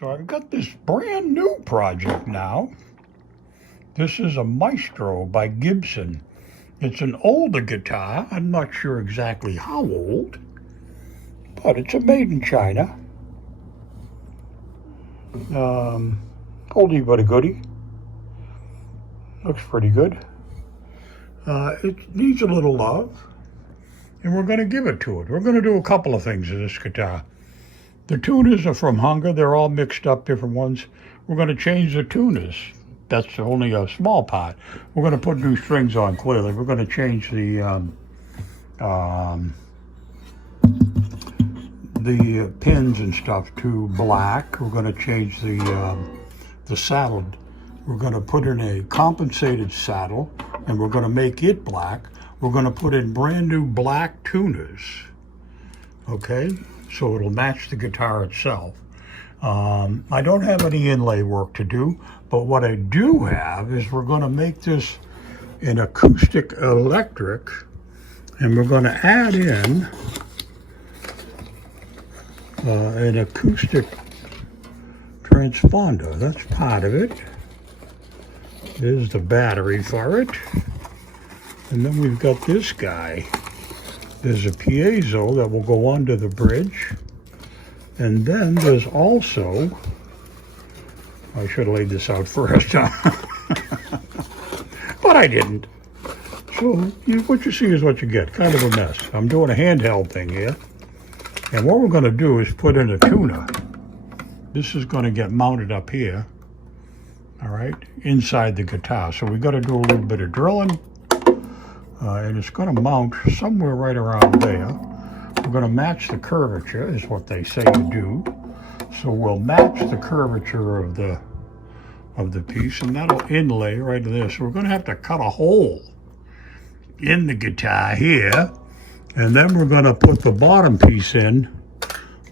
So I've got this brand new project now. This is a Maestro by Gibson. It's an older guitar. I'm not sure exactly how old, but it's a made in China. Oldie but a goodie. Looks pretty good. It needs a little love, and we're going to give it to it. We're going to do a couple of things to this guitar. The tuners are from Hunger. They're all mixed up, different ones. We're going to change the tuners. That's only a small part. We're going to put new strings on, clearly. We're going to change the pins and stuff to black. We're going to change the saddle. We're going to put in a compensated saddle, and we're going to make it black. We're going to put in brand new black tuners, okay? So it'll match the guitar itself. I don't have any inlay work to do, but what I do have is we're going to make this an acoustic electric, and we're going to add in an acoustic transponder. That's part of it. There's the battery for it. And then we've got this guy. There's a piezo that will go under the bridge. And then there's also, I should have laid this out first, but I didn't. So what you see is what you get, kind of a mess. I'm doing a handheld thing here. And what we're going to do is put in a tuner. This is going to get mounted up here, all right, inside the guitar. So we've got to do a little bit of drilling. And it's going to mount somewhere right around there. We're going to match the curvature, is what they say to do. So we'll match the curvature of the piece, and that'll inlay right to this. So we're going to have to cut a hole in the guitar here, and then we're going to put the bottom piece in.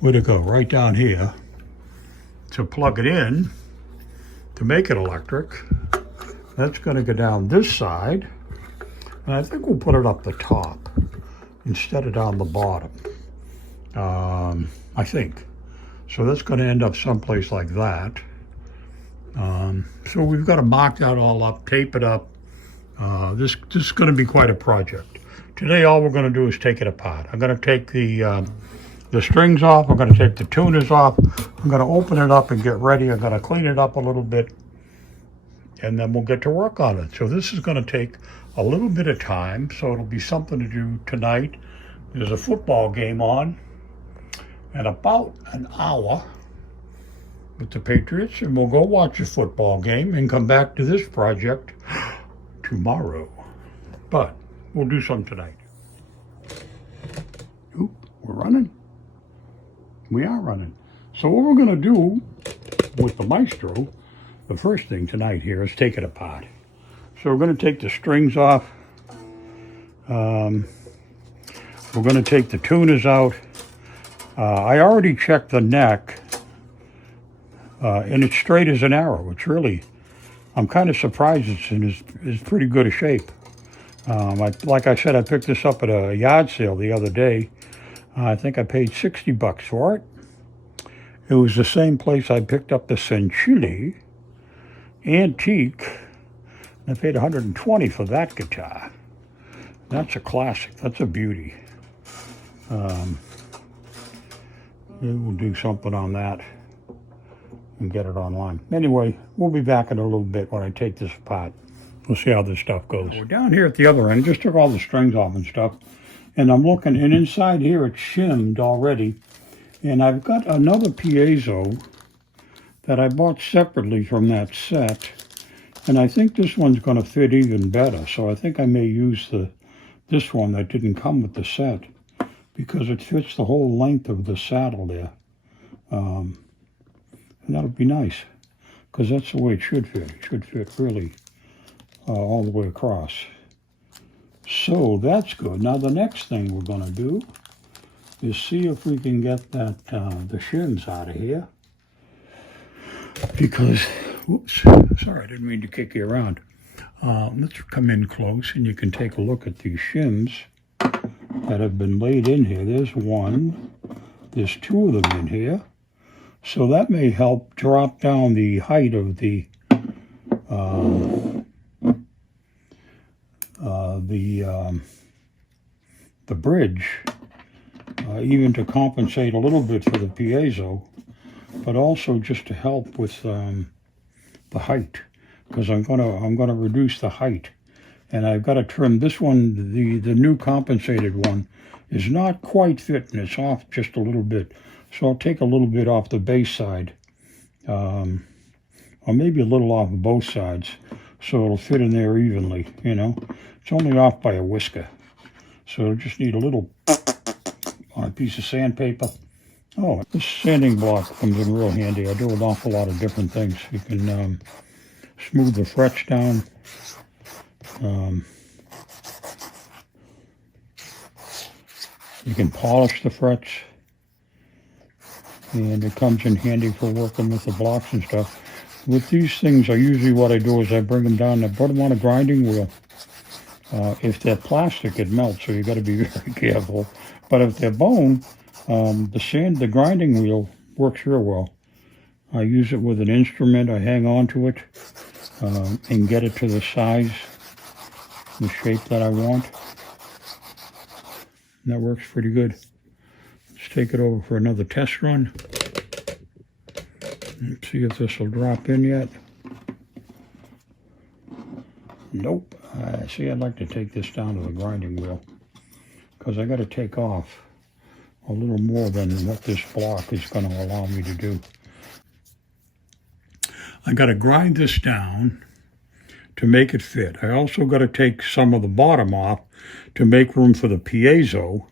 Where'd it go? Right down here. To plug it in to make it electric. That's going to go down this side. And I think we'll put it up the top instead of down the bottom, I think. So that's going to end up someplace like that. So we've got to mark that all up, tape it up. This is going to be quite a project. Today all we're going to do is take it apart. I'm going to take the strings off. I'm going to take the tuners off. I'm going to open it up and get ready. I'm going to clean it up a little bit, and then we'll get to work on it. So this is going to take a little bit of time, so it'll be something to do tonight. There's a football game on in about an hour with the Patriots, and we'll go watch a football game and come back to this project tomorrow. But we'll do some tonight. Oop, we're running. We are running. So what we're going to do with the Maestro, the first thing tonight here is take it apart. So we're going to take the strings off. We're going to take the tuners out. I already checked the neck, and it's straight as an arrow. It's really, I'm kind of surprised it's in pretty good a shape. Like I said, I picked this up at a yard sale the other day. I think I paid $60 for it. It was the same place I picked up the Senchili Antique. I paid $120 for that guitar. That's a classic. That's a beauty. Maybe we'll do something on that and get it online. Anyway, we'll be back in a little bit when I take this apart. We'll see how this stuff goes. We're down here at the other end. Just took all the strings off and stuff. And I'm looking, and inside here it's shimmed already. And I've got another piezo that I bought separately from that set. And I think this one's going to fit even better. So I think I may use this one that didn't come with the set, because it fits the whole length of the saddle there. And that'll be nice, because that's the way it should fit. It should fit really all the way across. So that's good. Now the next thing we're going to do is see if we can get that the shims out of here. Because, whoops, sorry, I didn't mean to kick you around. Let's come in close, and you can take a look at these shims that have been laid in here. There's one. There's two of them in here. So that may help drop down the height of the bridge, even to compensate a little bit for the piezo, but also just to help with the height, because I'm gonna reduce the height, and I've got to trim this one. The new compensated one is not quite fitting; it's off just a little bit. So I'll take a little bit off the base side, or maybe a little off both sides, so it'll fit in there evenly. You know, it's only off by a whisker, so it'll just need a little on a piece of sandpaper. Oh, this sanding block comes in real handy. I do an awful lot of different things. You can smooth the frets down. You can polish the frets. And it comes in handy for working with the blocks and stuff. With these things, usually what I do is I bring them down and put them on a grinding wheel. If they're plastic, it melts, so you got to be very careful. But if they're bone, the grinding wheel works real well. I use it with an instrument. I hang on to it and get it to the size, the shape that I want. And that works pretty good. Let's take it over for another test run. Let's see if this will drop in yet. Nope. See, I'd like to take this down to the grinding wheel, because I got to take off a little more than what this block is going to allow me to do. I got to grind this down to make it fit. I also got to take some of the bottom off to make room for the piezo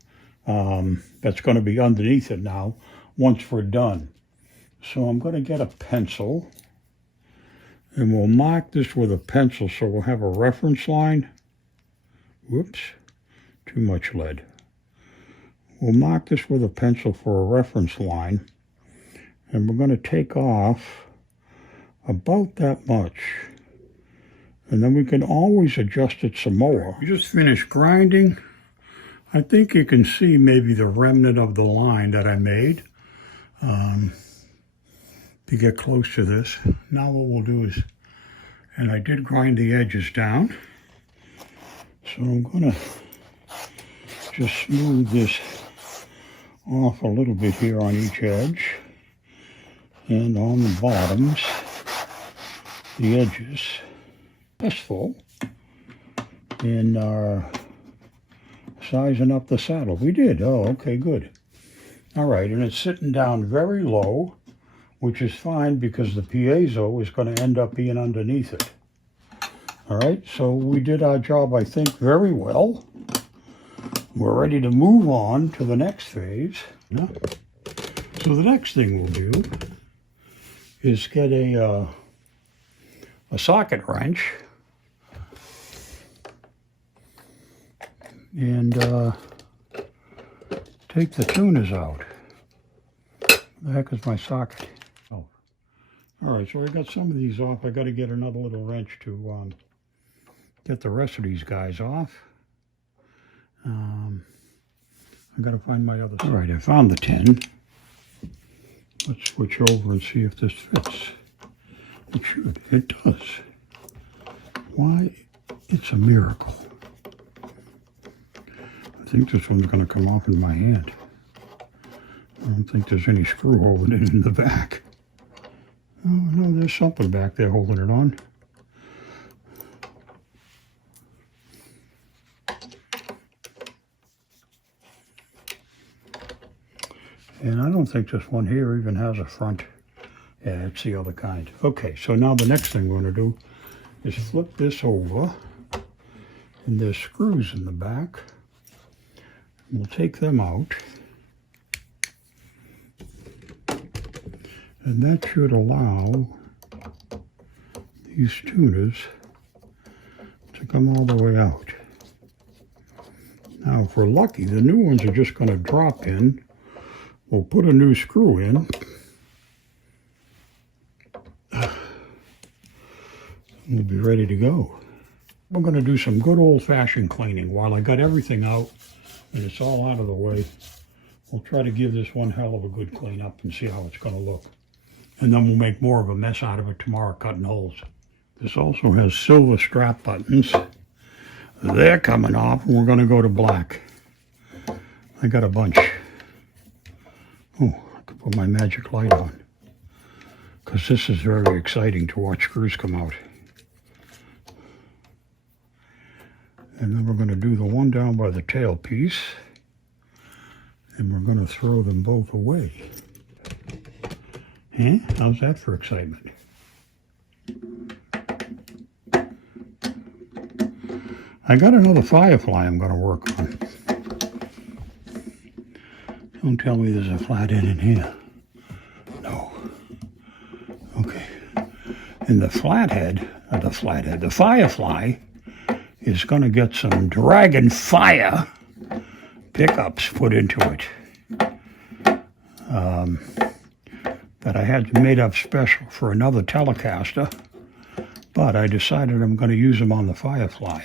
that's going to be underneath it now once we're done. So I'm going to get a pencil, and we'll mark this with a pencil so we'll have a reference line. Whoops, too much lead. We'll mark this with a pencil for a reference line, and we're going to take off about that much, and then we can always adjust it some more. We just finished grinding. I think you can see maybe the remnant of the line that I made to get close to this. Now what we'll do is, and I did grind the edges down, so I'm going to just smooth this off a little bit here on each edge, and on the bottoms, the edges. That's full. And sizing up the saddle. We did. Oh, okay, good. All right, and it's sitting down very low, which is fine because the piezo is going to end up being underneath it. All right, so we did our job, I think, very well. We're ready to move on to the next phase. So the next thing we'll do is get a socket wrench and take the tuners out. The heck is my socket? Oh, all right. So I got some of these off. I got to get another little wrench to get the rest of these guys off. I got to find my other. All right, I found the 10. Let's switch over and see if this fits. It should. It does. Why? It's a miracle. I think this one's going to come off in my hand. I don't think there's any screw holding it in the back. Oh, no, there's something back there holding it on. And I don't think this one here even has a front. Yeah, it's the other kind. Okay, so now the next thing we're going to do is flip this over. And there's screws in the back. We'll take them out. And that should allow these tuners to come all the way out. Now, if we're lucky, the new ones are just going to drop in. We'll put a new screw in. We'll be ready to go. We're going to do some good old-fashioned cleaning. While I got everything out and it's all out of the way, we'll try to give this one hell of a good clean up and see how it's going to look. and then we'll make more of a mess out of it tomorrow cutting holes. This also has silver strap buttons. They're coming off, and we're going to go to black. I got a bunch. Oh, I could put my magic light on, because this is very exciting to watch screws come out. And then we're going to do the one down by the tailpiece, and we're going to throw them both away. Eh? How's that for excitement? I got another firefly I'm going to work on. Don't tell me there's a flathead in here. No. Okay. And the the firefly is going to get some dragon fire pickups put into it. That I had made up special for another Telecaster, but I decided I'm going to use them on the Firefly.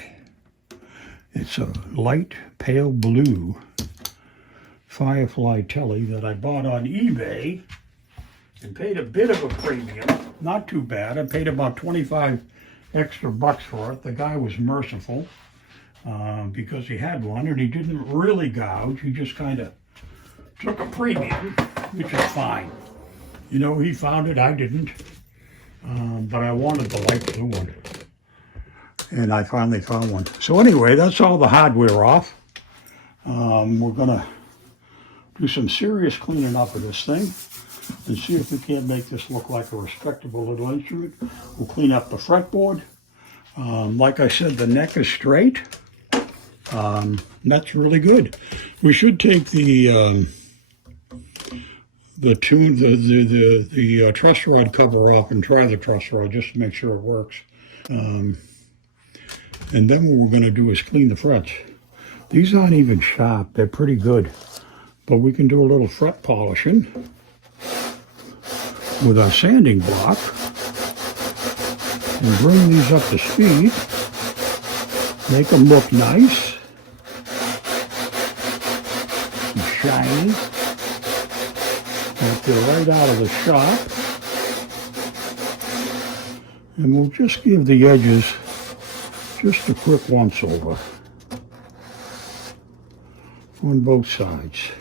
It's a light pale blue Firefly Telly that I bought on eBay and paid a bit of a premium. Not too bad. I paid about 25 extra bucks for it. The guy was merciful because he had one and he didn't really gouge. He just kind of took a premium, which is fine. You know, he found it, I didn't. But I wanted the light blue one. And I finally found one. So anyway, that's all the hardware off. We're gonna do some serious cleaning up of this thing and see if we can't make this look like a respectable little instrument. We'll clean up the fretboard. Like I said, the neck is straight. That's really good. We should take the truss rod cover off and try the truss rod just to make sure it works. And then what we're going to do is clean the frets. These aren't even sharp. They're pretty good. But we can do a little fret polishing with our sanding block and bring these up to speed. Make them look nice and shiny. Like they're right out of the shop. And we'll just give the edges just a quick once over on both sides.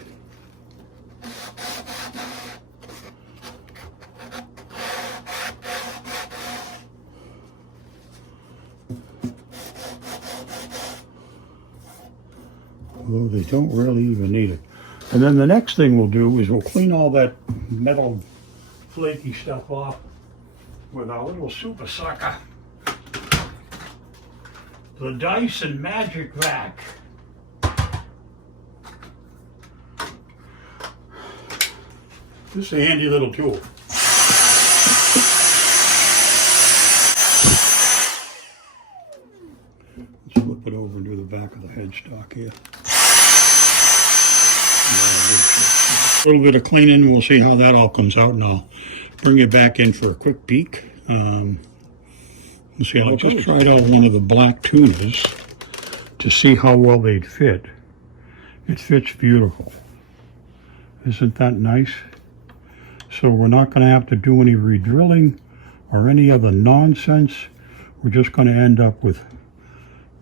Although they don't really even need it. And then the next thing we'll do is we'll clean all that metal flaky stuff off with our little super sucker, the Dyson Magic Vac. This is a handy little tool. Let's flip it over and do the back of the headstock here. A little bit of cleaning, we'll see how that all comes out, and I'll bring it back in for a quick peek. See, I just tried out one of the black tunas to see how well they'd fit. It fits beautiful. Isn't that nice? So we're not going to have to do any redrilling or any other nonsense. We're just going to end up with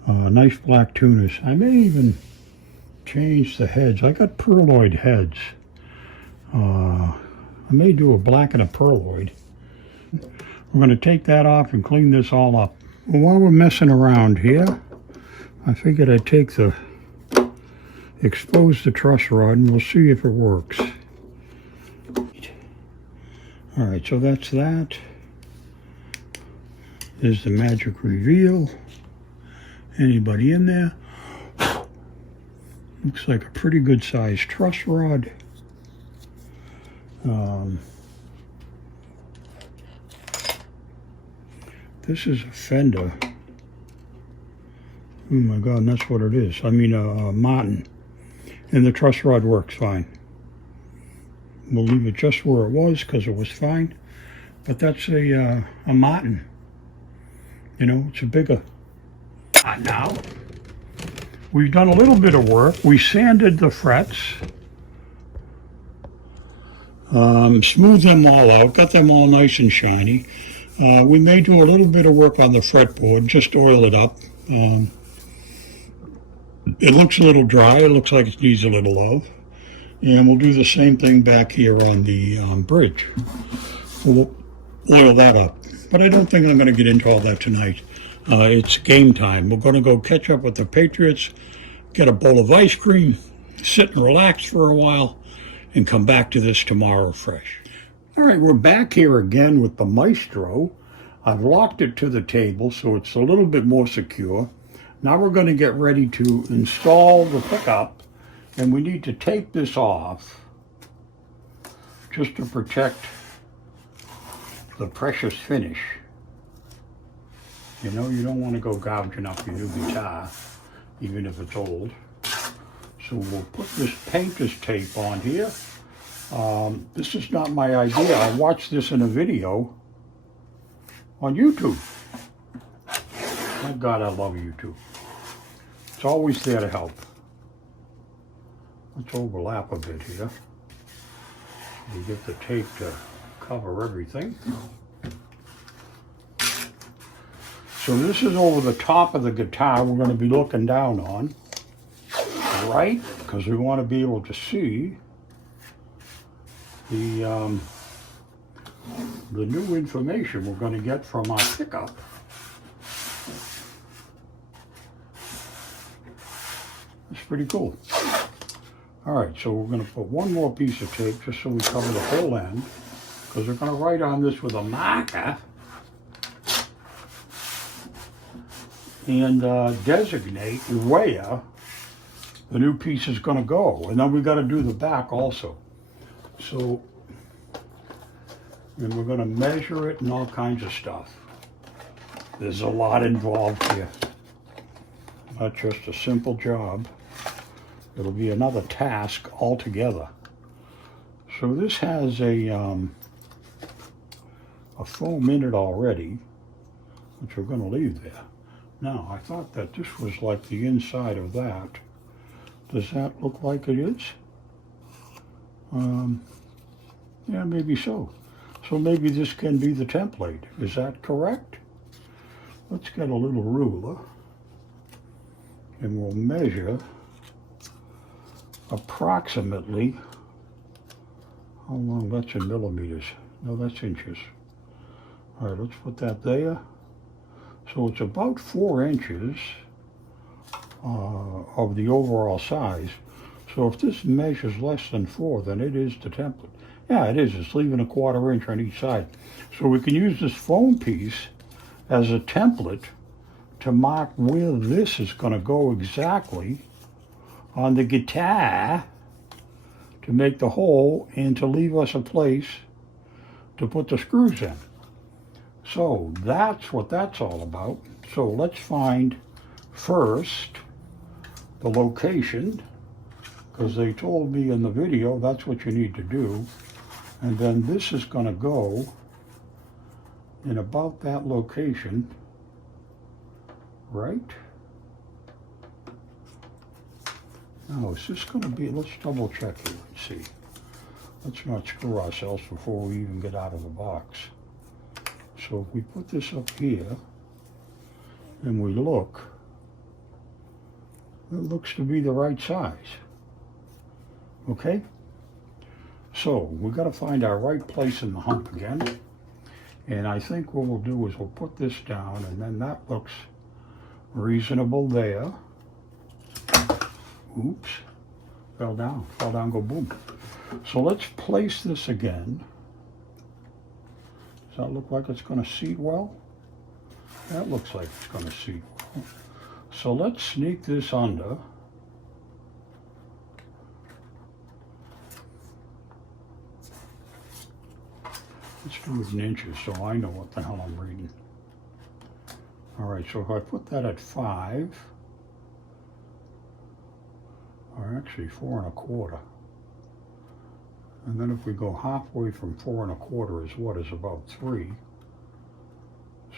nice black tunas. I may even change the heads. I got pearloid heads. I may do a black and a pearloid. We're going to take that off and clean this all up. Well, while we're messing around here, I figured I'd expose the truss rod and we'll see if it works. All right, so that's that. There's the magic reveal. Anybody in there? Looks like a pretty good sized truss rod. This is a fender. Oh my God, and that's what it is. I mean a Martin. And the truss rod works fine. We'll leave it just where it was because it was fine. But that's a Martin. You know, it's a bigger. Now, we've done a little bit of work. We sanded the frets. Smooth them all out, got them all nice and shiny. We may do a little bit of work on the fretboard, just oil it up. It looks a little dry, it looks like it needs a little love. And we'll do the same thing back here on the bridge. We'll oil that up. But I don't think I'm going to get into all that tonight. It's game time. We're going to go catch up with the Patriots, get a bowl of ice cream, sit and relax for a while, and come back to this tomorrow fresh. All right, we're back here again with the Maestro. I've locked it to the table so it's a little bit more secure. Now we're going to get ready to install the pickup, and we need to tape this off just to protect the precious finish. You know, you don't want to go gouging up your new guitar, even if it's old. So we'll put this painter's tape on here. This is not my idea. I watched this in a video on YouTube. My God, I love YouTube. It's always there to help. Let's overlap a bit here. We get the tape to cover everything. So this is over the top of the guitar we're going to be looking down on, right? Because we want to be able to see the new information we're going to get from our pickup. It's pretty cool. All right, so we're going to put one more piece of tape just so we cover the whole end, because we're going to write on this with a marker and designate where the new piece is going to go. And then we got to do the back also. So, and we're going to measure it and all kinds of stuff. There's a lot involved here. Not just a simple job. It'll be another task altogether. So this has a foam in it already, which we're going to leave there. Now, I thought that this was like the inside of that. Does that look like it is? Yeah, maybe so. So maybe this can be the template. Is that correct? Let's get a little ruler and we'll measure approximately, how long, that's in millimeters. No, that's inches. All right, let's put that there. So it's about 4 inches of the overall size. So if this measures less than 4, then it is the template. Yeah, it is. It's leaving a 1/4 inch on each side. So we can use this foam piece as a template to mark where this is going to go exactly on the guitar to make the hole and to leave us a place to put the screws in. So that's what that's all about. So let's find first the location, because they told me in the video that's what you need to do. And then this is going to go in about that location, right? Now, is this going to be, let's double check here and see. Let's not screw ourselves before we even get out of the box. So if we put this up here and we look, it looks to be the right size. Okay? So we've got to find our right place in the hump again. And I think what we'll do is we'll put this down, and then that looks reasonable there. Oops, fell down, go boom. So let's place this again. Does that look like it's going to seat well? That looks like it's going to seat well. So let's sneak this under. Let's do it in inches so I know what the hell I'm reading. All right, so if I put that at 5, or actually 4 1/4, and then if we go halfway from 4 1/4 is what is about 3.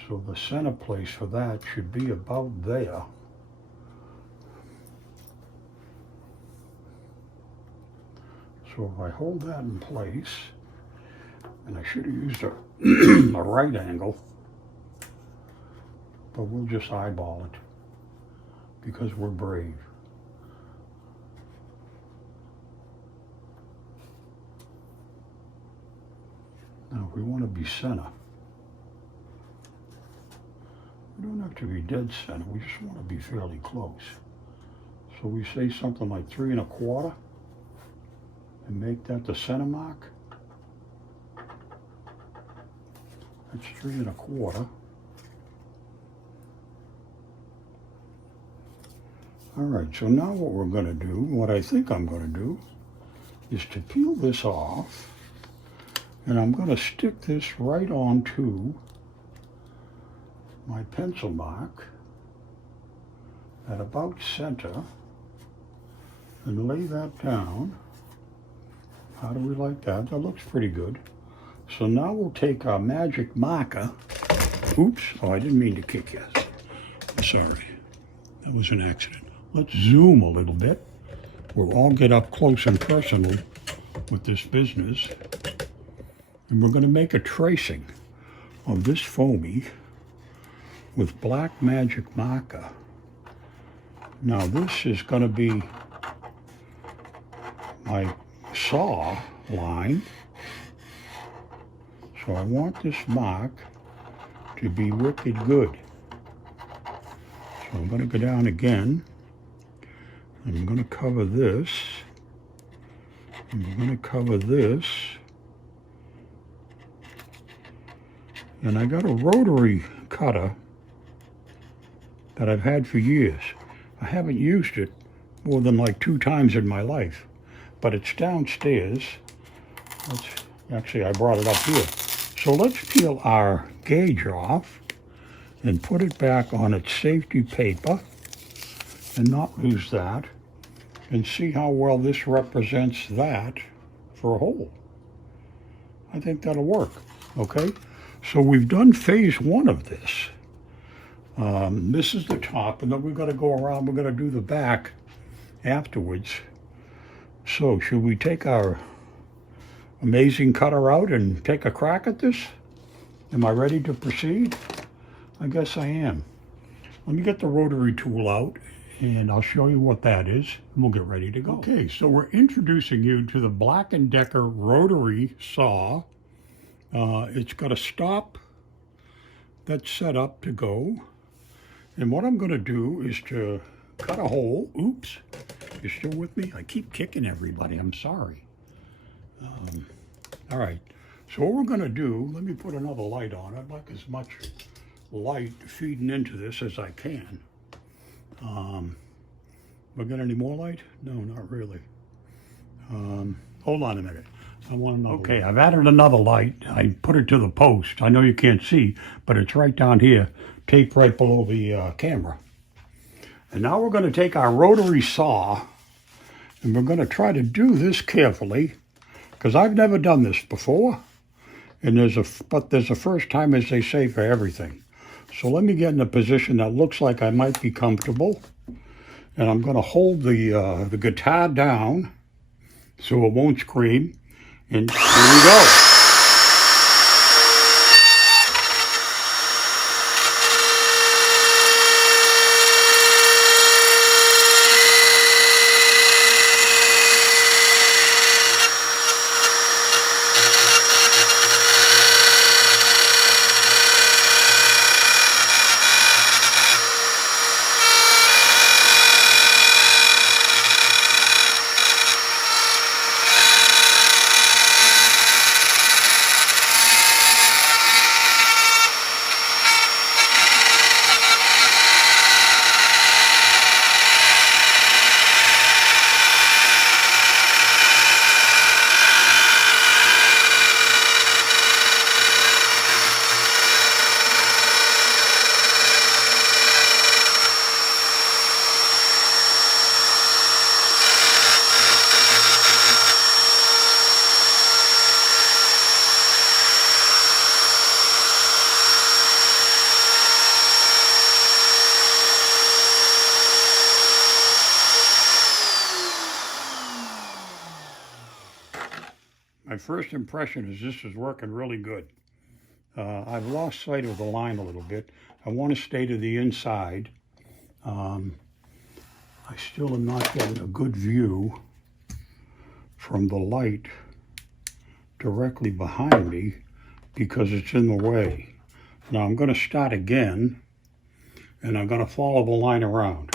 So the center place for that should be about there. So if I hold that in place, And I should have used a, a right angle, but we'll just eyeball it because we're brave. Now, if we want to be center, we don't have to be dead center. We just want to be fairly close. So we say something like 3 1/4 and make that the center mark. That's 3 1/4. All right, so now what we're going to do, what I think I'm going to do, is to peel this off. And I'm going to stick this right onto my pencil mark at about center and lay that down. How do we like that? That looks pretty good. So now we'll take our magic marker. Oops, oh, I didn't mean to kick you. Sorry, that was an accident. Let's zoom a little bit. We'll all get up close and personal with this business. And we're going to make a tracing of this foamy with black magic marker. Now this is going to be my saw line. So I want this mark to be wicked good. So I'm going to go down again. And I'm going to cover this. And I'm going to cover this. And I got a rotary cutter that I've had for years. I haven't used it more than like 2 times in my life, but it's downstairs. Actually, I brought it up here. So let's peel our gauge off and put it back on its safety paper and not lose that, and see how well this represents that for a hole. I think that'll work, okay? So we've done phase 1 of this. This is the top, and then we've got to go around. We're going to do the back afterwards. So should we take our amazing cutter out and take a crack at this? Am I ready to proceed? I guess I am. Let me get the rotary tool out, and I'll show you what that is, and we'll get ready to go. Okay, so we're introducing you to the Black & Decker rotary saw. It's got a stop that's set up to go. And what I'm going to do is to cut a hole. Oops, you're still with me? I keep kicking everybody, I'm sorry. All right, so what we're going to do, let me put another light on. I'd like as much light feeding into this as I can. We got any more light? No, not really. Hold on a minute. I want another light. I've added another light. I put it to the post. I know you can't see, but it's right down here, taped right below the camera. And now we're going to take our rotary saw, and we're going to try to do this carefully, because I've never done this before. And there's a first time, as they say, for everything. So let me get in a position that looks like I might be comfortable. And I'm going to hold the guitar down so it won't scream. And here we go. first impression is this is working really good. I've lost sight of the line a little bit. I want to stay to the inside. I still am not getting a good view from the light directly behind me because it's in the way. Now I'm going to start again, and I'm going to follow the line around.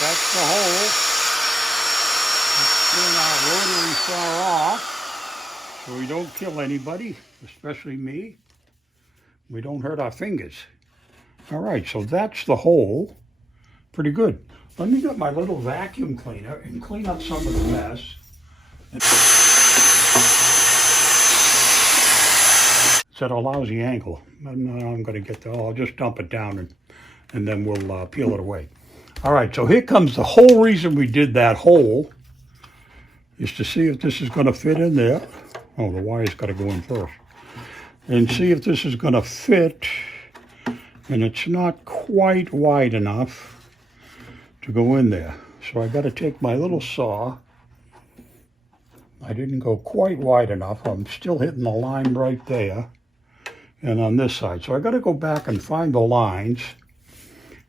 That's the hole. Let's turn our rotary saw off so we don't kill anybody, especially me. We don't hurt our fingers. All right, so that's the hole. Pretty good. Let me get my little vacuum cleaner and clean up some of the mess. It's at a lousy angle. I'm going to get there. I'll just dump it down and then we'll peel it away. All right, so here comes the whole reason we did that hole is to see if this is going to fit in there. Oh, the wire's got to go in first. And see if this is going to fit. And it's not quite wide enough to go in there. So I got to take my little saw. I didn't go quite wide enough. I'm still hitting the line right there and on this side. So I got to go back and find the lines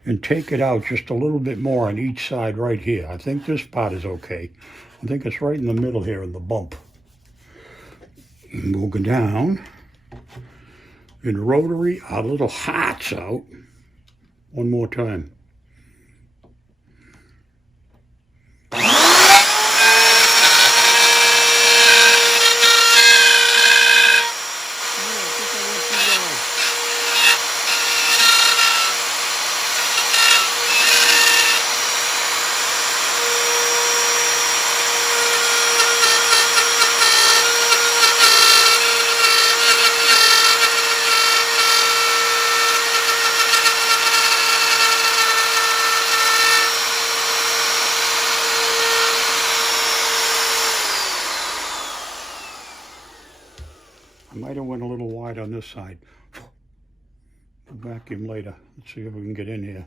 and take it out just a little bit more on each side right here. I think this part is okay. I think it's right in the middle here in the bump. And we'll go down and rotary our little hearts out one more time. I might have went a little wide on this side. We'll vacuum later. Let's see if we can get in here.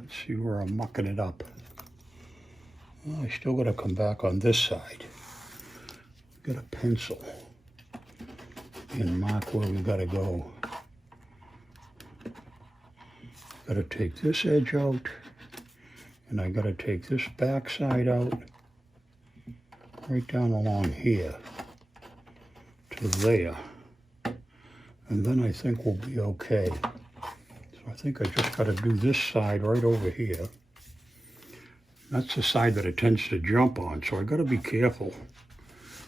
Let's see where I'm mucking it up. Well, I still got to come back on this side. Get a pencil and mark where we got to go. Got to take this edge out, and I got to take this back side out, right down along here to there, and then I think we'll be okay. So I think I just got to do this side right over here. That's the side that it tends to jump on, so I got to be careful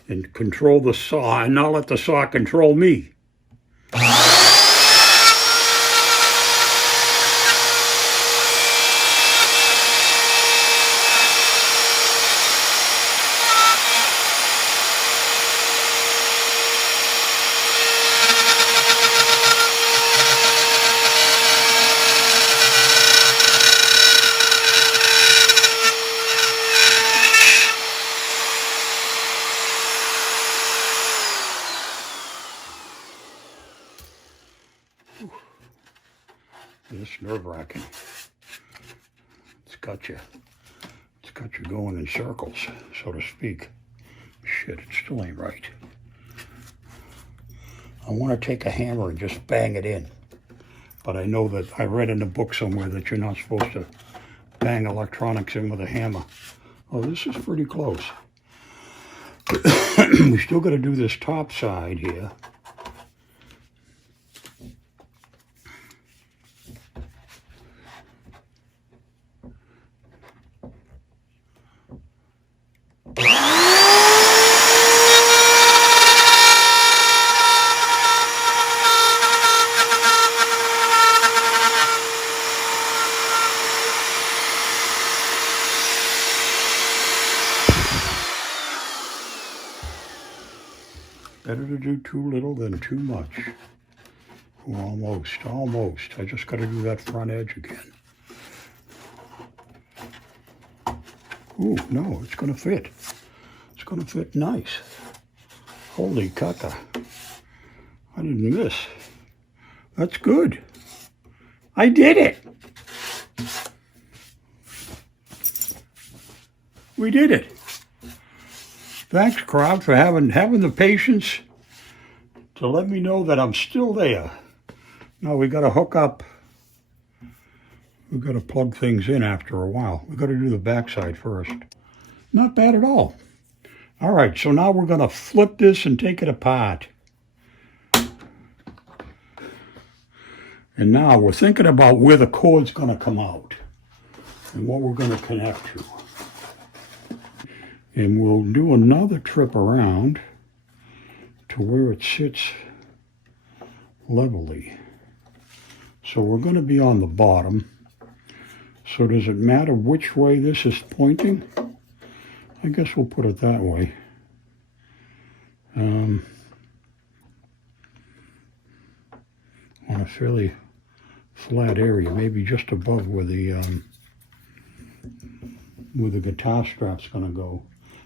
and control the saw and not let the saw control me. It's nerve-wracking. It's got you going in circles, so to speak. Shit, it still ain't right. I want to take a hammer and just bang it in. But I know that I read in a book somewhere that you're not supposed to bang electronics in with a hammer. Oh, this is pretty close. We still got to do this top side here. Better to do too little than too much. Almost, almost. I just got to do that front edge again. Ooh, no, it's going to fit. It's going to fit nice. Holy caca. I didn't miss. That's good. I did it. We did it. Thanks, crowd, for having the patience to let me know that I'm still there. Now we got to hook up. We got to plug things in after a while. We got to do the backside first. Not bad at all. All right, so now we're going to flip this and take it apart. And now we're thinking about where the cord's going to come out and what we're going to connect to. And we'll do another trip around to where it sits levelly. So we're going to be on the bottom. So does it matter which way this is pointing? I guess we'll put it that way. On a fairly flat area, maybe just above where the guitar strap's going to go,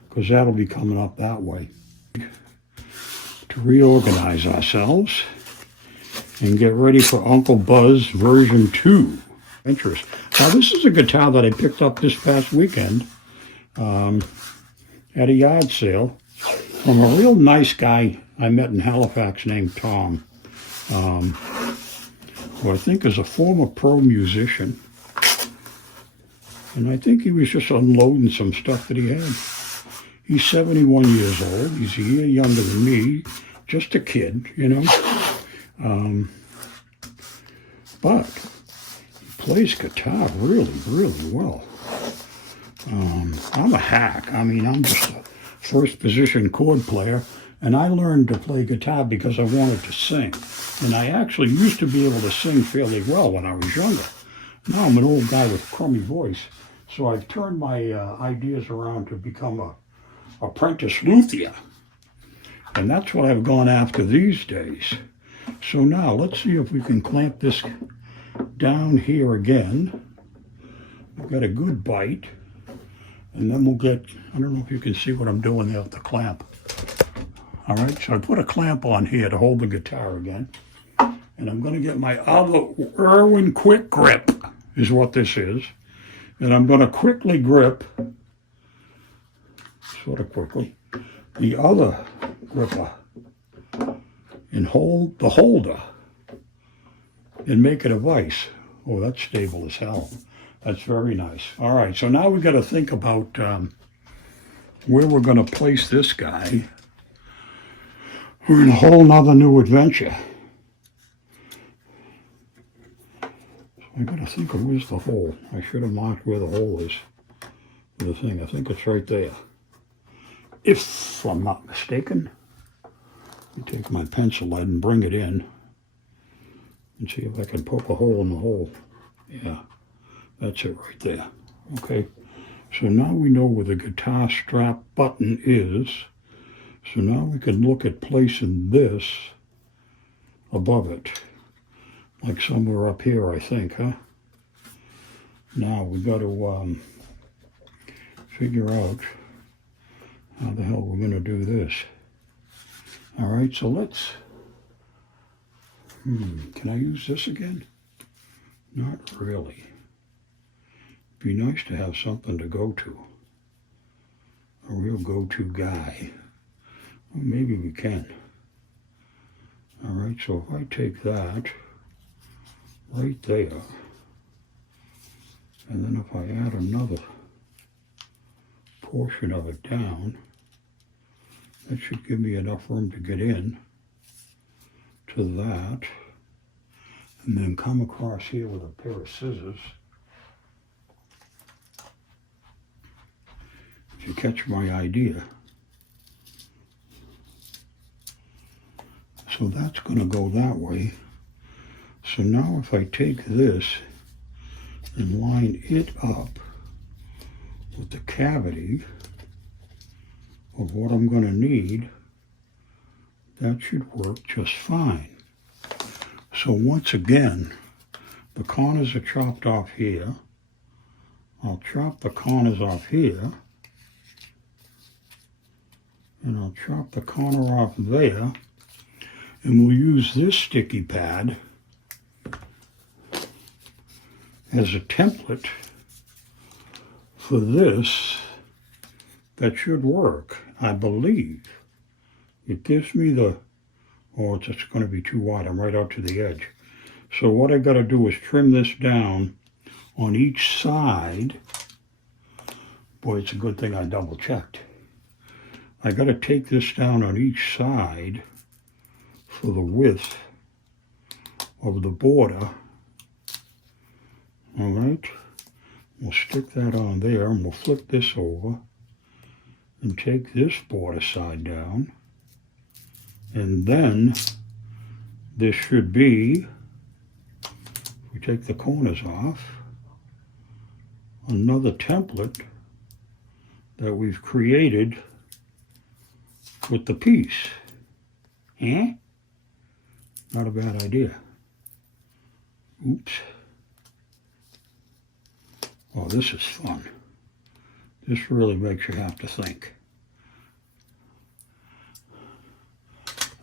because that'll be coming up that way. To reorganize ourselves and get ready for Uncle Buzz version 2. Interest. Now this is a guitar that I picked up this past weekend at a yard sale from a real nice guy I met in Halifax named Tom, who I think is a former pro musician. And I think he was just unloading some stuff that he had. He's 71 years old. He's a year younger than me. Just a kid, you know. But he plays guitar really, really well. I'm a hack. I mean, I'm just a first position chord player. And I learned to play guitar because I wanted to sing. And I actually used to be able to sing fairly well when I was younger. Now I'm an old guy with a crummy voice. So I've turned my ideas around to become a apprentice luthier. And that's what I've gone after these days. So now let's see if we can clamp this down here again. We've got a good bite. And then we'll get, I don't know if you can see what I'm doing there with the clamp. All right, so I put a clamp on here to hold the guitar again. And I'm going to get my other Irwin Quick Grip, is what this is. And I'm going to quickly grip, sort of quickly, the other gripper and hold the holder and make it a vise. Oh, that's stable as hell. That's very nice. All right, so now we've got to think about where we're going to place this guy. We're in a whole nother new adventure. I gotta think of where's the hole. I should have marked where the hole is for the thing. I think it's right there. If I'm not mistaken. Let me take my pencil lead and bring it in and see if I can poke a hole in the hole. Yeah, that's it right there. Okay, so now we know where the guitar strap button is. So now we can look at placing this above it. Like somewhere up here, I think, huh? Now we got to figure out how the hell we're going to do this. All right, so let's. Can I use this again? Not really. Be nice to have something to go to. A real go-to guy. Well, maybe we can. All right, so if I take that right there, and then if I add another portion of it down, that should give me enough room to get in to that, and then come across here with a pair of scissors. If you catch my idea. So that's going to go that way. So now if I take this and line it up with the cavity of what I'm going to need, that should work just fine. So once again, the corners are chopped off here. I'll chop the corners off here. And I'll chop the corner off there. And we'll use this sticky pad as a template for this. That should work, I believe. It gives me the, oh, it's just going to be too wide. I'm right out to the edge. So what I got to do is trim this down on each side. Boy, it's a good thing I double checked. I got to take this down on each side for the width of the border. All right, we'll stick that on there and we'll flip this over and take this border side down. And then this should be, if we take the corners off, another template that we've created with the piece. Eh? Not a bad idea. Oops. Oh, this is fun. This really makes you have to think.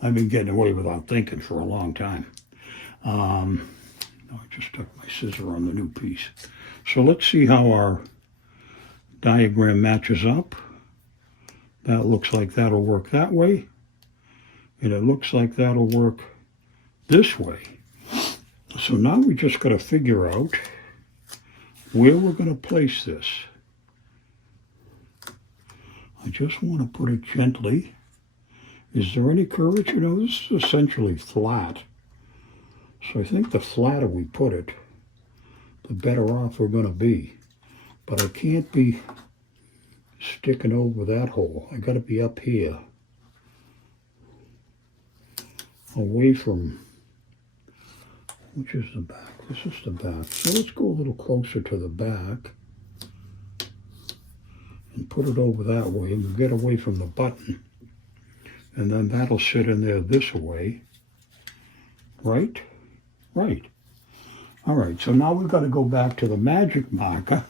I've been getting away without thinking for a long time. I just stuck my scissor on the new piece. So let's see how our diagram matches up. That looks like that'll work that way. And it looks like that'll work this way. So now we just got to figure out where we're going to place this. I just want to put it gently. Is there any curvature? You know, this is essentially flat. So I think the flatter we put it, the better off we're going to be. But I can't be sticking over that hole. I got to be up here, away from, which is the back? This is the back. So let's go a little closer to the back and put it over that way, and we'll get away from the button. And then that'll sit in there this way. Right? Right. All right, so now we've got to go back to the magic marker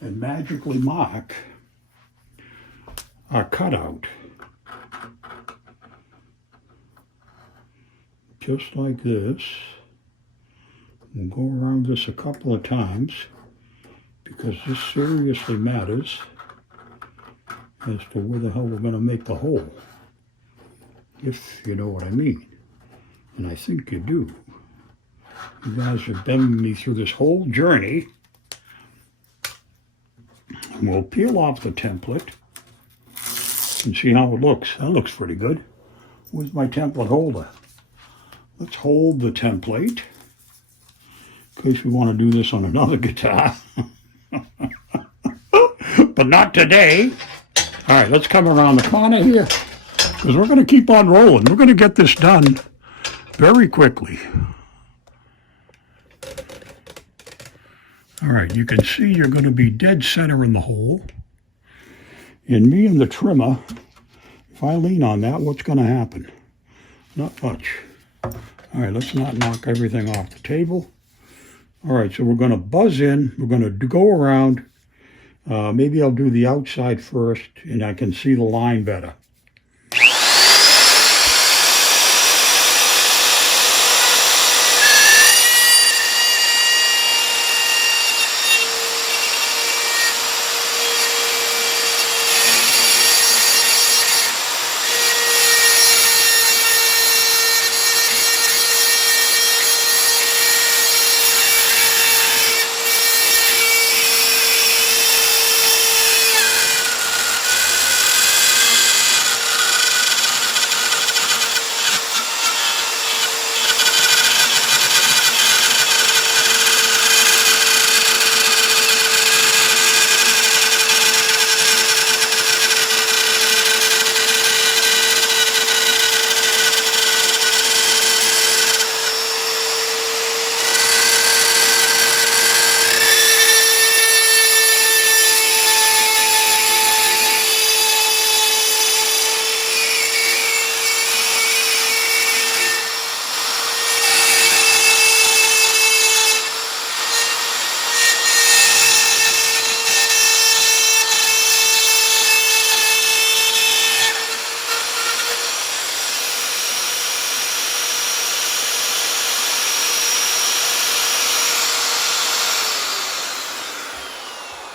and magically mark our cutout. Just like this. We'll go around this a couple of times because this seriously matters as to where the hell we're going to make the hole. If you know what I mean. And I think you do. You guys have been with me through this whole journey. And we'll peel off the template and see how it looks. That looks pretty good. Where's my template holder? Let's hold the template in case we want to do this on another guitar. But not today. All right, let's come around the corner here because we're going to keep on rolling. We're going to get this done very quickly. All right, you can see you're going to be dead center in the hole. And me and the trimmer, if I lean on that, what's going to happen? Not much. All right, let's not knock everything off the table. All right, so we're going to buzz in. We're going to go around. Maybe I'll do the outside first, and I can see the line better.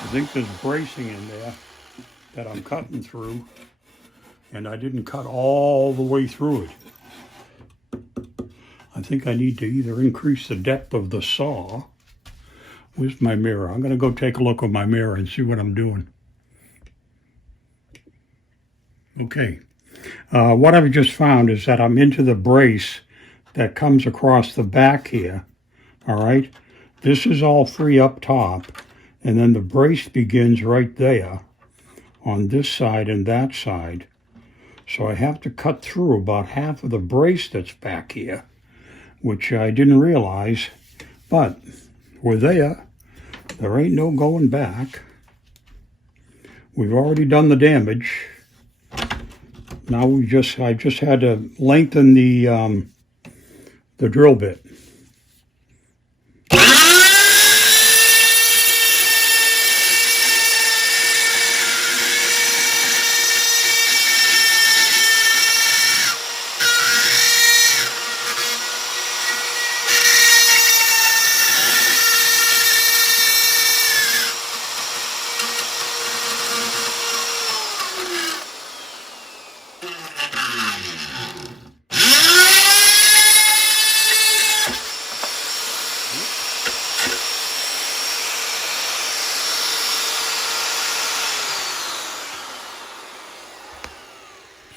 I think there's bracing in there that I'm cutting through, and I didn't cut all the way through it. I think I need to either increase the depth of the saw. Where's my mirror? I'm going to go take a look at my mirror and see what I'm doing. Okay. What I've just found is that I'm into the brace that comes across the back here. All right. This is all free up top, and then the brace begins right there on this side and that side. So I have to cut through about half of the brace that's back here, which I didn't realize, but we're there. There ain't no going back. We've already done the damage. Now I just had to lengthen the drill bit.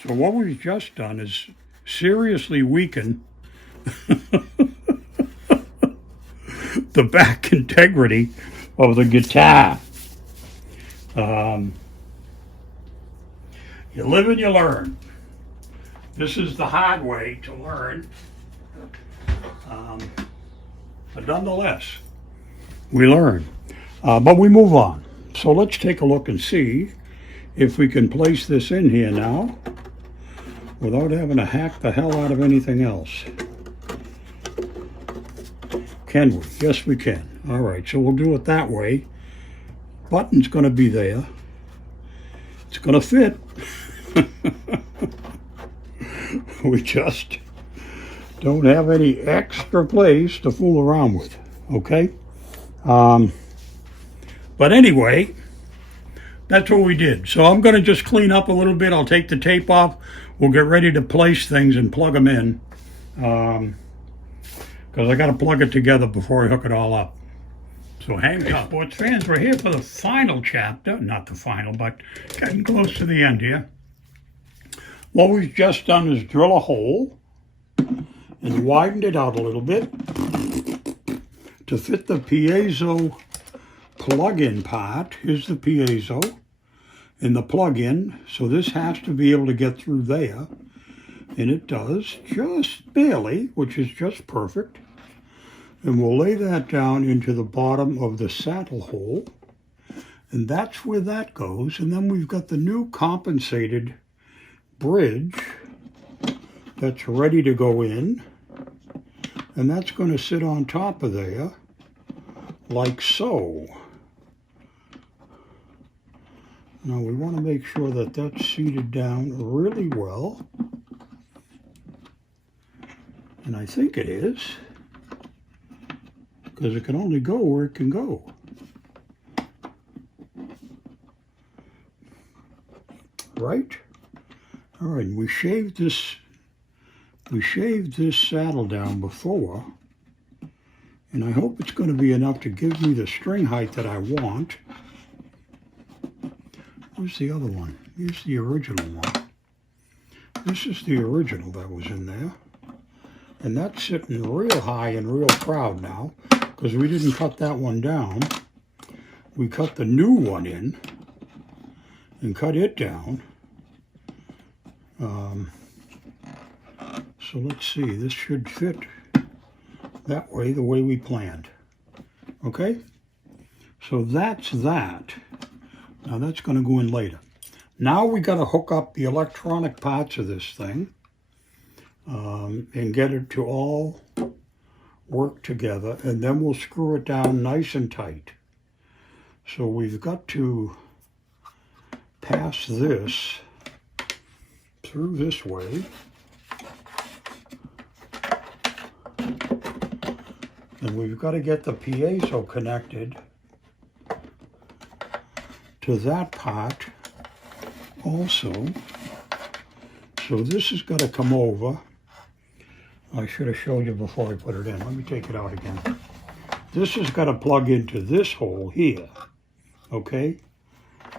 So what we've just done is seriously weaken the back integrity of the guitar. You live and you learn. This is the hard way to learn. But nonetheless, we learn. But we move on. So let's take a look and see if we can place this in here now without having to hack the hell out of anything else. Can we? Yes, we can. All right, so we'll do it that way. Button's going to be there. It's going to fit. We just don't have any extra place to fool around with, okay? But anyway, that's what we did. So I'm going to just clean up a little bit. I'll take the tape off. We'll get ready to place things and plug them in. Because I got to plug it together before I hook it all up. So hang on. Sports fans, we're here for the final chapter. Not the final, but getting close to the end here. What we've just done is drill a hole and widened it out a little bit to fit the piezo plug-in part. Here's the piezo and the plug-in. So this has to be able to get through there. And it does, just barely, which is just perfect. And we'll lay that down into the bottom of the saddle hole. And that's where that goes. And then we've got the new compensated bridge that's ready to go in. And that's going to sit on top of there, like so. Now we want to make sure that that's seated down really well. And I think it is, because it can only go where it can go. Right? All right, we shaved this saddle down before, and I hope it's going to be enough to give me the string height that I want. Where's the other one? Here's the original one. This is the original that was in there. And that's sitting real high and real proud now, because we didn't cut that one down. We cut the new one in and cut it down. So let's see, this should fit that way, the way we planned. Okay? So that's that. Now that's going to go in later. Now we got to hook up the electronic parts of this thing and get it to all work together, and then we'll screw it down nice and tight. So we've got to pass this through this way. And we've got to get the piezo connected to that part also. So this has got to come over. I should have showed you before I put it in. Let me take it out again. This has got to plug into this hole here, okay,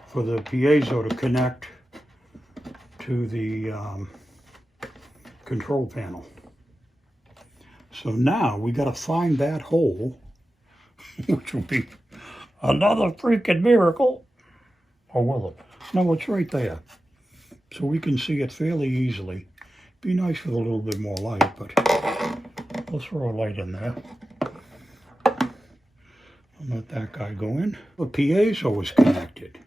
for the piezo to connect to the control panel. So now we got to find that hole, which will be another freaking miracle. Or will it? No, it's right there. So we can see it fairly easily. Be nice with a little bit more light, but we'll throw a light in there. I'll let that guy go in. The piezo is connected.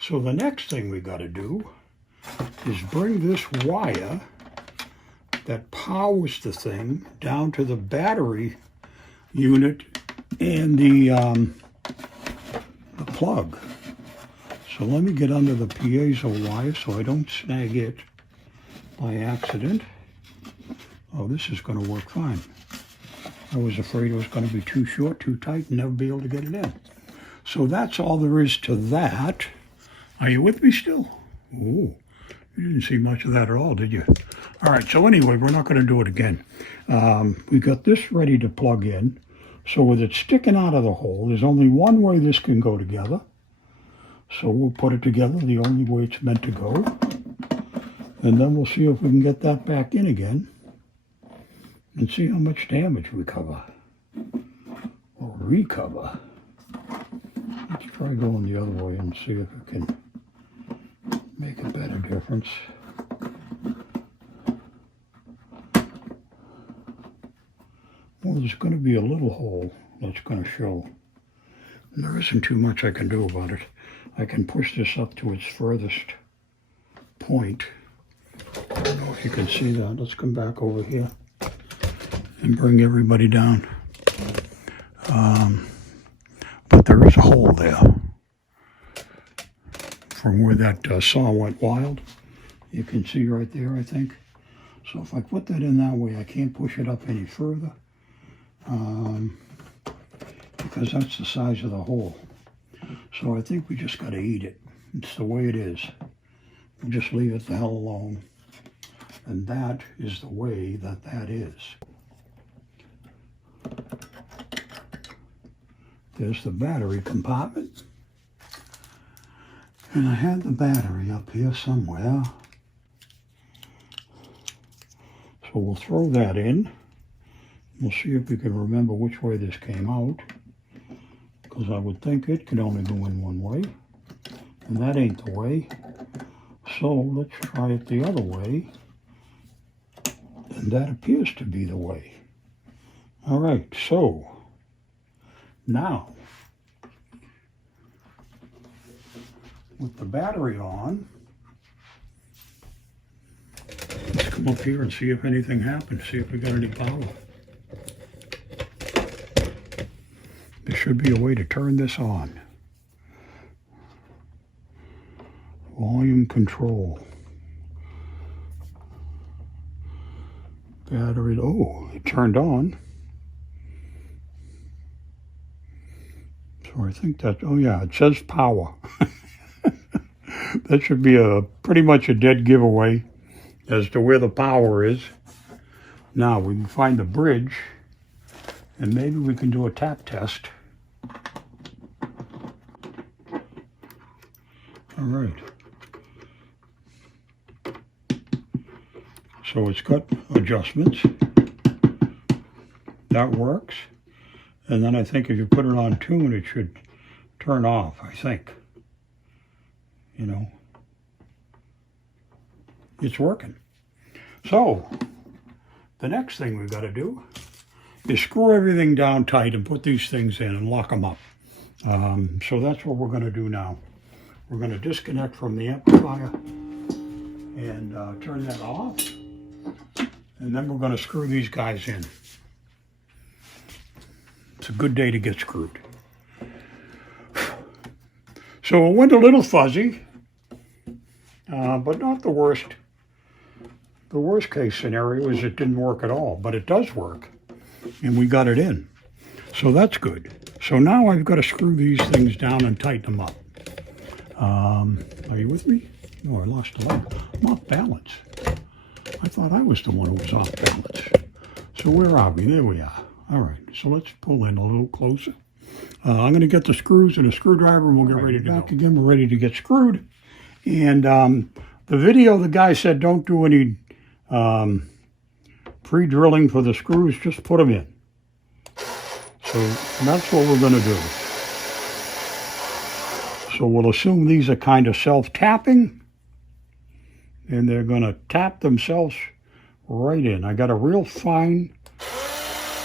So the next thing we got to do is bring this wire that powers the thing down to the battery unit and the plug. So let me get under the piezo wire so I don't snag it by accident. Oh, this is going to work fine. I was afraid it was going to be too short, too tight, and never be able to get it in. So that's all there is to that. Are you with me still? Oh, you didn't see much of that at all, did you? All right, so anyway, we're not going to do it again. We got this ready to plug in. So with it sticking out of the hole, there's only one way this can go together. So we'll put it together the only way it's meant to go. And then we'll see if we can get that back in again and see how much damage we cover or recover. Let's try going the other way and see if it can make a better difference. Well, there's going to be a little hole that's going to show. And there isn't too much I can do about it. I can push this up to its furthest point. I don't know if you can see that. Let's come back over here and bring everybody down. But there is a hole there from where that saw went wild. You can see right there, I think. So if I put that in that way, I can't push it up any further because that's the size of the hole. So I think we just got to eat it. It's the way it is. We'll just leave it the hell alone. And that is the way that that is. There's the battery compartment. And I had the battery up here somewhere. So we'll throw that in. We'll see if we can remember which way this came out. Because I would think it could only go in one way. And that ain't the way. So let's try it the other way. And that appears to be the way. All right, so now, with the battery on, let's come up here and see if anything happens, see if we got any power. There should be a way to turn this on. Volume control. Battery, oh, it turned on. So I think that, oh yeah, it says power. That should be pretty much a dead giveaway as to where the power is. Now we can find the bridge and maybe we can do a tap test. All right. So it's got adjustments. That works. And then I think if you put it on tune, it should turn off, I think. You know, it's working. So the next thing we've got to do is screw everything down tight and put these things in and lock them up. So that's what we're going to do now. We're going to disconnect from the amplifier and turn that off. And then we're going to screw these guys in. It's a good day to get screwed. So it went a little fuzzy, but not the worst. The worst case scenario is it didn't work at all, but it does work. And we got it in. So that's good. So now I've got to screw these things down and tighten them up. Are you with me? No, I lost a lot. I'm off balance. I thought I was the one who was off balance. So where are we? There we are. All right, so let's pull in a little closer. I'm going to get the screws and a screwdriver, and we'll get ready to go. Back again, we're ready to get screwed. And the video, the guy said don't do any pre-drilling for the screws, just put them in. So that's what we're going to do. So we'll assume these are kind of self-tapping, and they're going to tap themselves right in. I got a real fine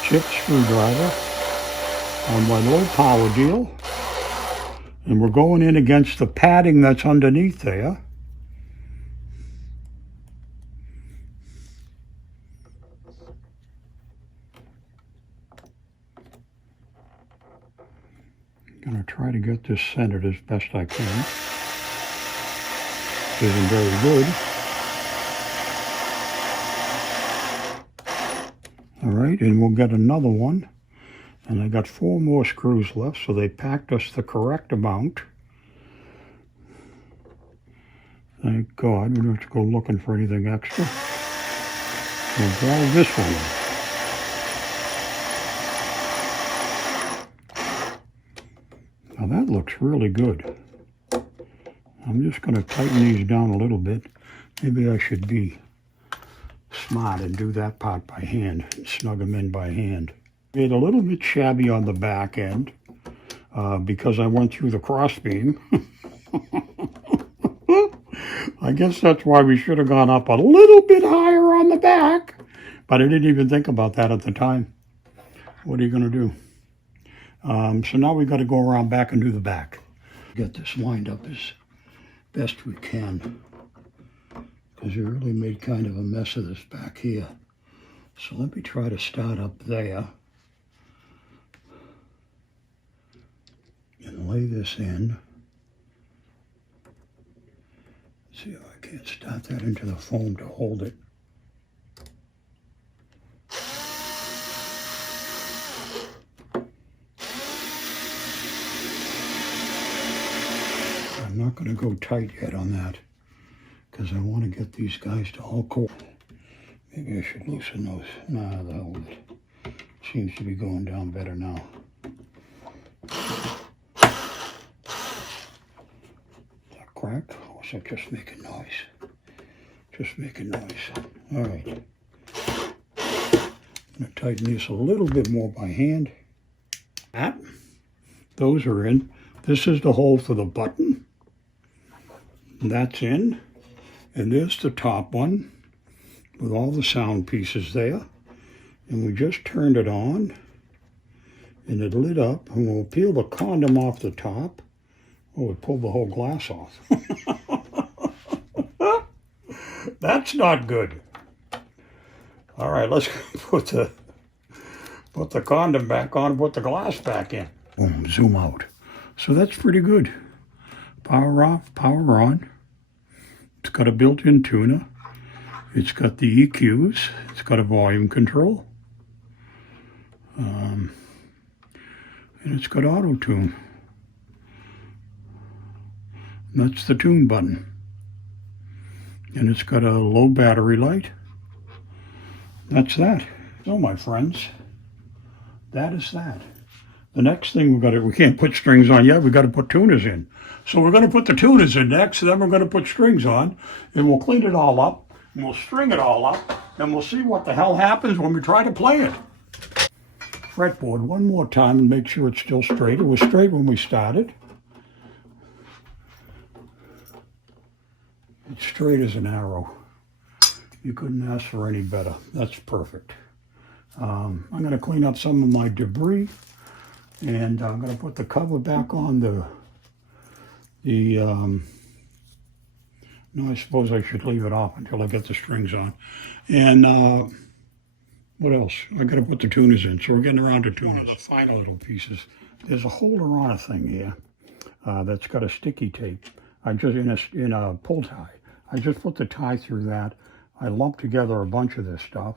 chip screwdriver on my low power deal, and we're going in against the padding that's underneath there. Going to try to get this centered as best I can. Isn't very good. All right, and we'll get another one. And I got 4 more screws left, so they packed us the correct amount. Thank God, we don't have to go looking for anything extra. We'll drive this one in. Now that looks really good. I'm just going to tighten these down a little bit. Maybe I should be smart and do that part by hand, snug them in by hand. Made a little bit shabby on the back end because I went through the crossbeam. I guess that's why we should have gone up a little bit higher on the back, but I didn't even think about that at the time. What are you going to do? So now we've got to go around back and do the back. Get this lined up as best we can, because we really made kind of a mess of this back here. So let me try to start up there and lay this in. See if I can't start that into the foam to hold it. I'm not going to go tight yet on that because I want to get these guys to all cool. Maybe I should loosen those. Nah, the hell with it. Seems to be going down better now. That crack? Or is that just making noise? Just making noise. All right. I'm going to tighten this a little bit more by hand. Those are in. This is the hole for the button. That's in. And there's the top one with all the sound pieces there. And we just turned it on and it lit up, and we'll peel the condom off the top. Oh, we pulled the whole glass off. That's not good. All right, let's put the condom back on, put the glass back in. Boom, zoom out. So that's pretty good. Power off, power on. It's got a built-in tuner. It's got the EQs. It's got a volume control. And it's got auto tune. That's the tune button. And it's got a low battery light. That's that. So my friends, that is that. The next thing we can't put strings on yet, we got to put tuners in. So we're going to put the tuners in next, and then we're going to put strings on, and we'll clean it all up, and we'll string it all up, and we'll see what the hell happens when we try to play it. Fretboard one more time and make sure it's still straight. It was straight when we started. It's straight as an arrow. You couldn't ask for any better. That's perfect. I'm going to clean up some of my debris, and I'm going to put the cover back on no, I suppose I should leave it off until I get the strings on. And what else? I got to put the tuners in, so we're getting around to tuners. The final little pieces. There's a holder on a thing here that's got a sticky tape. I just in a pull tie. I just put the tie through that. I lumped together a bunch of this stuff,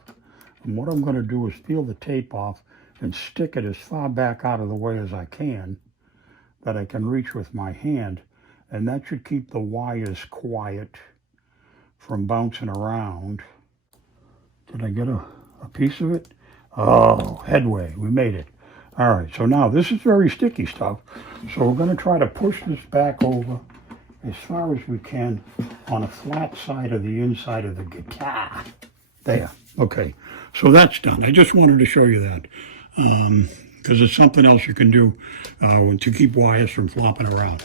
and what I'm going to do is peel the tape off and stick it as far back out of the way as I can, that I can reach with my hand, and that should keep the wires quiet from bouncing around. Did I get a piece of it? Oh, headway, we made it. All right, so now this is very sticky stuff, so we're going to try to push this back over as far as we can on a flat side of the inside of the guitar. There, okay, so that's done. I just wanted to show you that because it's something else you can do to keep wires from flopping around.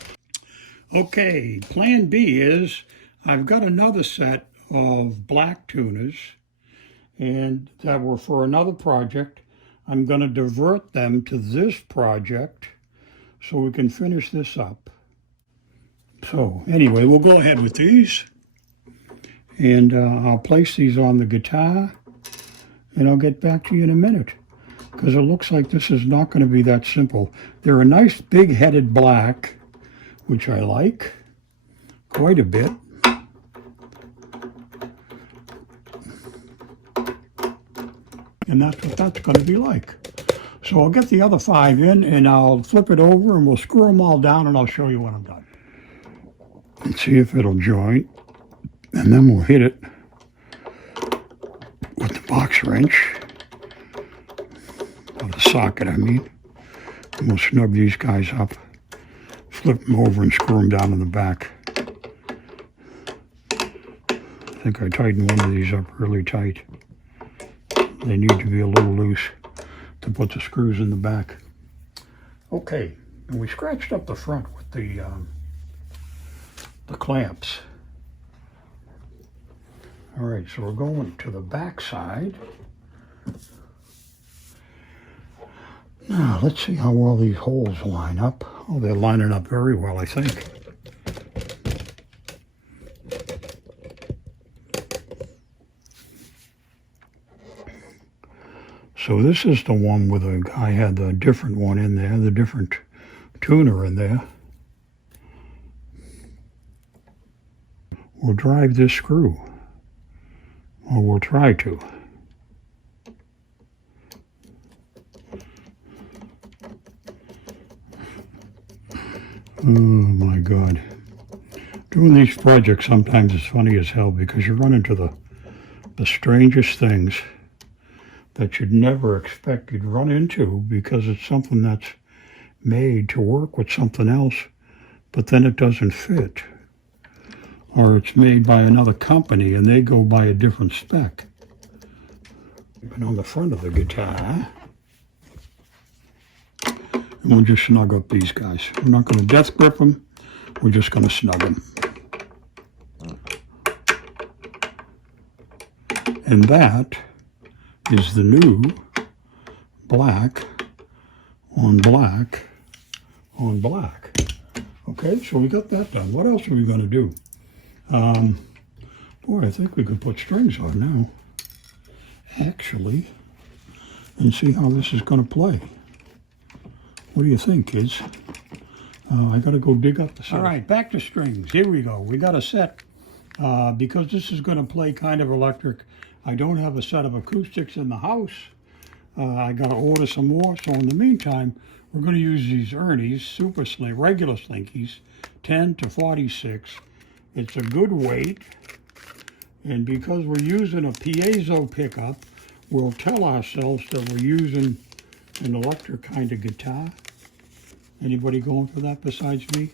Okay, plan B is I've got another set of black tuners, and that were for another project. I'm going to divert them to this project so we can finish this up. So anyway, we'll go ahead with these, and I'll place these on the guitar, and I'll get back to you in a minute, because it looks like this is not going to be that simple. They're a nice big-headed black, which I like quite a bit. And that's what that's going to be like. So I'll get the other 5 in, and I'll flip it over, and we'll screw them all down, and I'll show you when I'm done. And see if it'll join. And then we'll hit it with the box wrench, or the socket, I mean. And we'll snug these guys up, flip them over, and screw them down in the back. I think I tightened one of these up really tight. They need to be a little loose to put the screws in the back. Okay, and we scratched up the front with the clamps. All right, so we're going to the back side. Now, let's see how well these holes line up. Oh, they're lining up very well, I think. So this is the one where the guy had the different one in there, the different tuner in there. We'll drive this screw, or we'll try to. Oh my God. Doing these projects sometimes is funny as hell, because you run into the strangest things that you'd never expect you'd run into, because it's something that's made to work with something else, but then it doesn't fit. Or it's made by another company and they go by a different spec. And on the front of the guitar, and we'll just snug up these guys. We're not going to death grip them, we're just going to snug them. And that is the new black on black on black. Okay, so we got that done. What else are we going to do? Boy, I think we could put strings on now, actually, and see how this is going to play. What do you think, kids? I got to go dig up the set. All right, back to strings. Here we go. We got a set. Because this is going to play kind of electric, I don't have a set of acoustics in the house. I got to order some more. So in the meantime, we're going to use these Ernie's Super Sling, regular Slinkies, 10 to 46. It's a good weight. And because we're using a piezo pickup, we'll tell ourselves that we're using an electric kind of guitar. Anybody going for that besides me?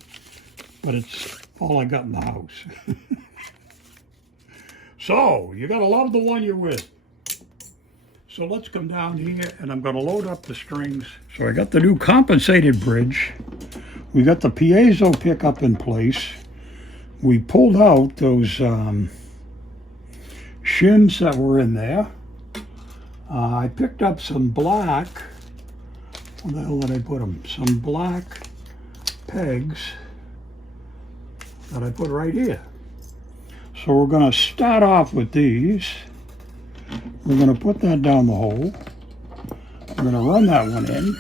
But it's all I got in the house. So, you gotta love the one you're with. So let's come down here, and I'm gonna load up the strings. So I got the new compensated bridge. We got the piezo pickup in place. We pulled out those shims that were in there. I picked up some black, where the hell did I put them? Some black pegs that I put right here. So we're going to start off with these. We're going to put that down the hole. We're going to run that one in.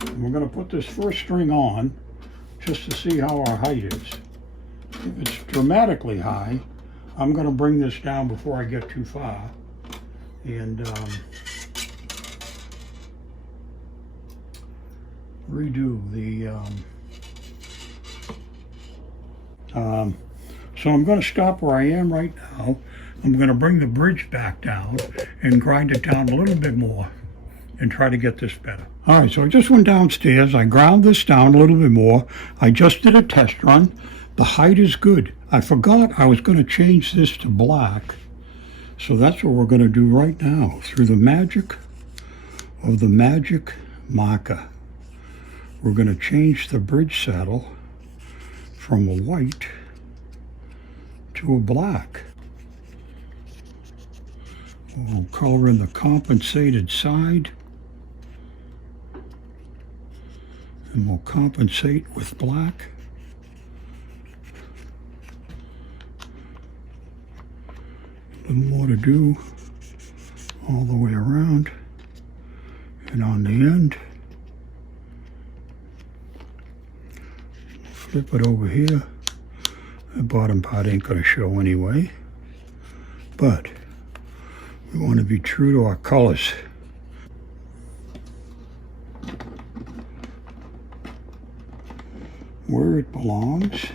And we're going to put this first string on just to see how our height is. If it's dramatically high, I'm going to bring this down before I get too far. And redo So I'm going to stop where I am right now. I'm going to bring the bridge back down and grind it down a little bit more and try to get this better. All right, so I just went downstairs. I ground this down a little bit more. I just did a test run. The height is good. I forgot I was going to change this to black. So that's what we're going to do right now through the magic of the magic marker. We're going to change the bridge saddle from a white to a black. We'll color in the compensated side, and we'll compensate with black. A little more to do all the way around and on the end. Flip it over here. The bottom part ain't going to show anyway, but we want to be true to our colors. Where it belongs,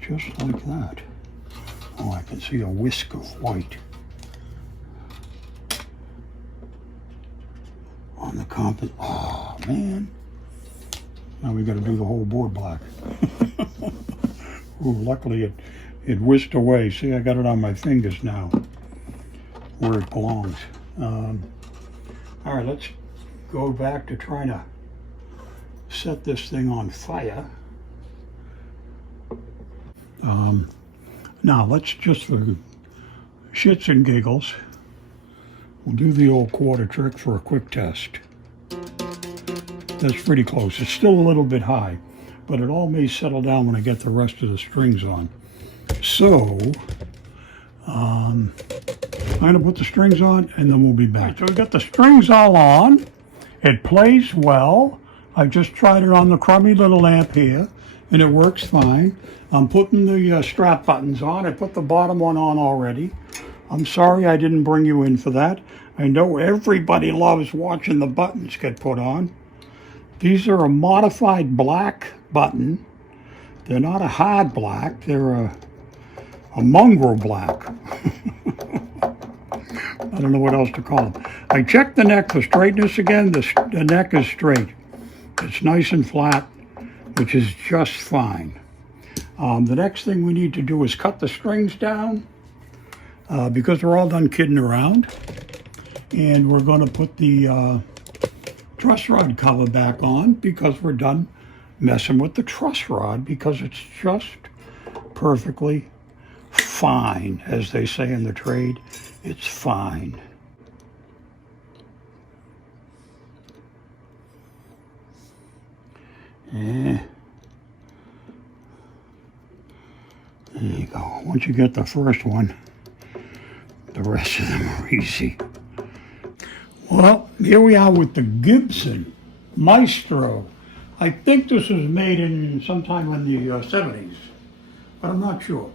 just like that. Oh, I can see a whisk of white on the comp. Oh man, now we got to do the whole board black. Ooh, luckily it whisked away. See, I got it on my fingers now, where it belongs. All right, let's go back to trying to set this thing on fire. Now let's just, for shits and giggles, we'll do the old quarter trick for a quick test. That's pretty close. It's still a little bit high, but it all may settle down when I get the rest of the strings on. So, I'm going to put the strings on and then we'll be back. So we got the strings all on. It plays well. I just tried it on the crummy little amp here and it works fine. I'm putting the strap buttons on. I put the bottom one on already. I'm sorry I didn't bring you in for that. I know everybody loves watching the buttons get put on. These are a modified black button. They're not a hard black. They're a mongrel black. I don't know what else to call them. I checked the neck for straightness again. The neck is straight. It's nice and flat, which is just fine. The next thing we need to do is cut the strings down because we're all done kidding around. And we're going to put the truss rod cover back on because we're done messing with the truss rod because it's just perfectly fine, as they say in the trade. It's fine. Yeah. There you go. Once you get the first one, the rest of them are easy. Well, here we are with the Gibson Maestro. I think this was made in sometime in the 70s, but I'm not sure.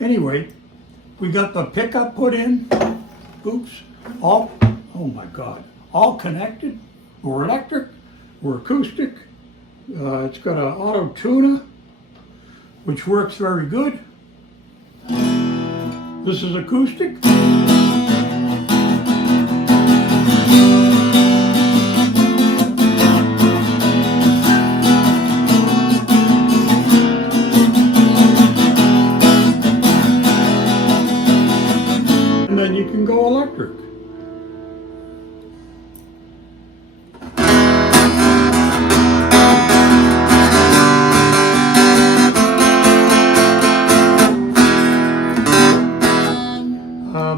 Anyway, we got the pickup put in. Oops. Oh my God. All connected. We're electric. We're acoustic. It's got an auto tuner, which works very good. This is acoustic. And then you can go electric.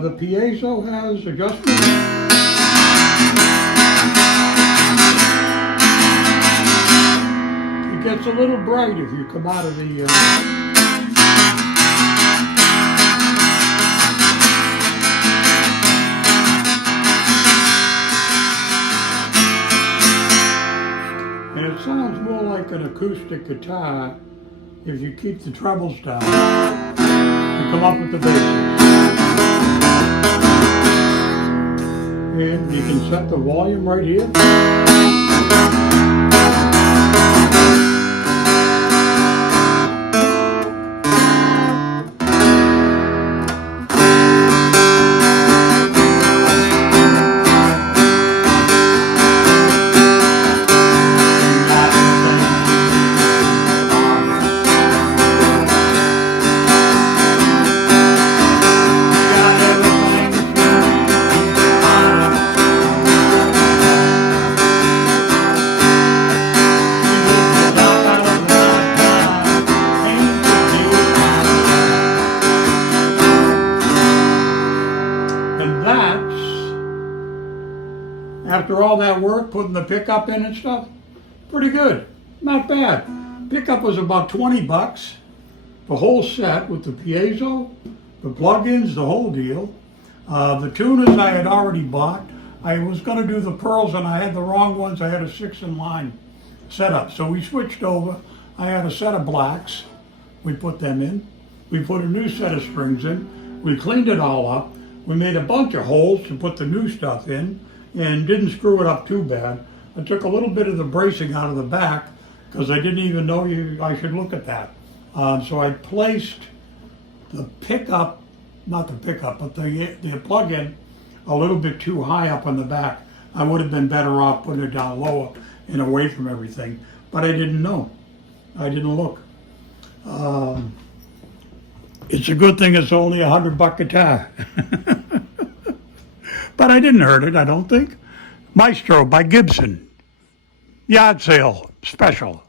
The piezo has adjustments. It gets a little bright if you come out of the and it sounds more like an acoustic guitar if you keep the trebles down and come up with the basses. And you can set the volume right here. After all that work, putting the pickup in and stuff, pretty good. Not bad. Pickup was about 20 bucks. The whole set with the piezo, the plugins, the whole deal. The tuners I had already bought. I was going to do the pearls and I had the wrong ones. I had a 6-in-line setup. So we switched over. I had a set of blacks. We put them in. We put a new set of strings in. We cleaned it all up. We made a bunch of holes to put the new stuff in and didn't screw it up too bad. I took a little bit of the bracing out of the back because I didn't even know I should look at that. So I placed the pickup, not the pickup, but the plug-in a little bit too high up on the back. I would have been better off putting it down lower and away from everything, but I didn't know. I didn't look. It's a good thing it's only $100 guitar. But I didn't hurt it, I don't think. Maestro by Gibson. Yard sale special.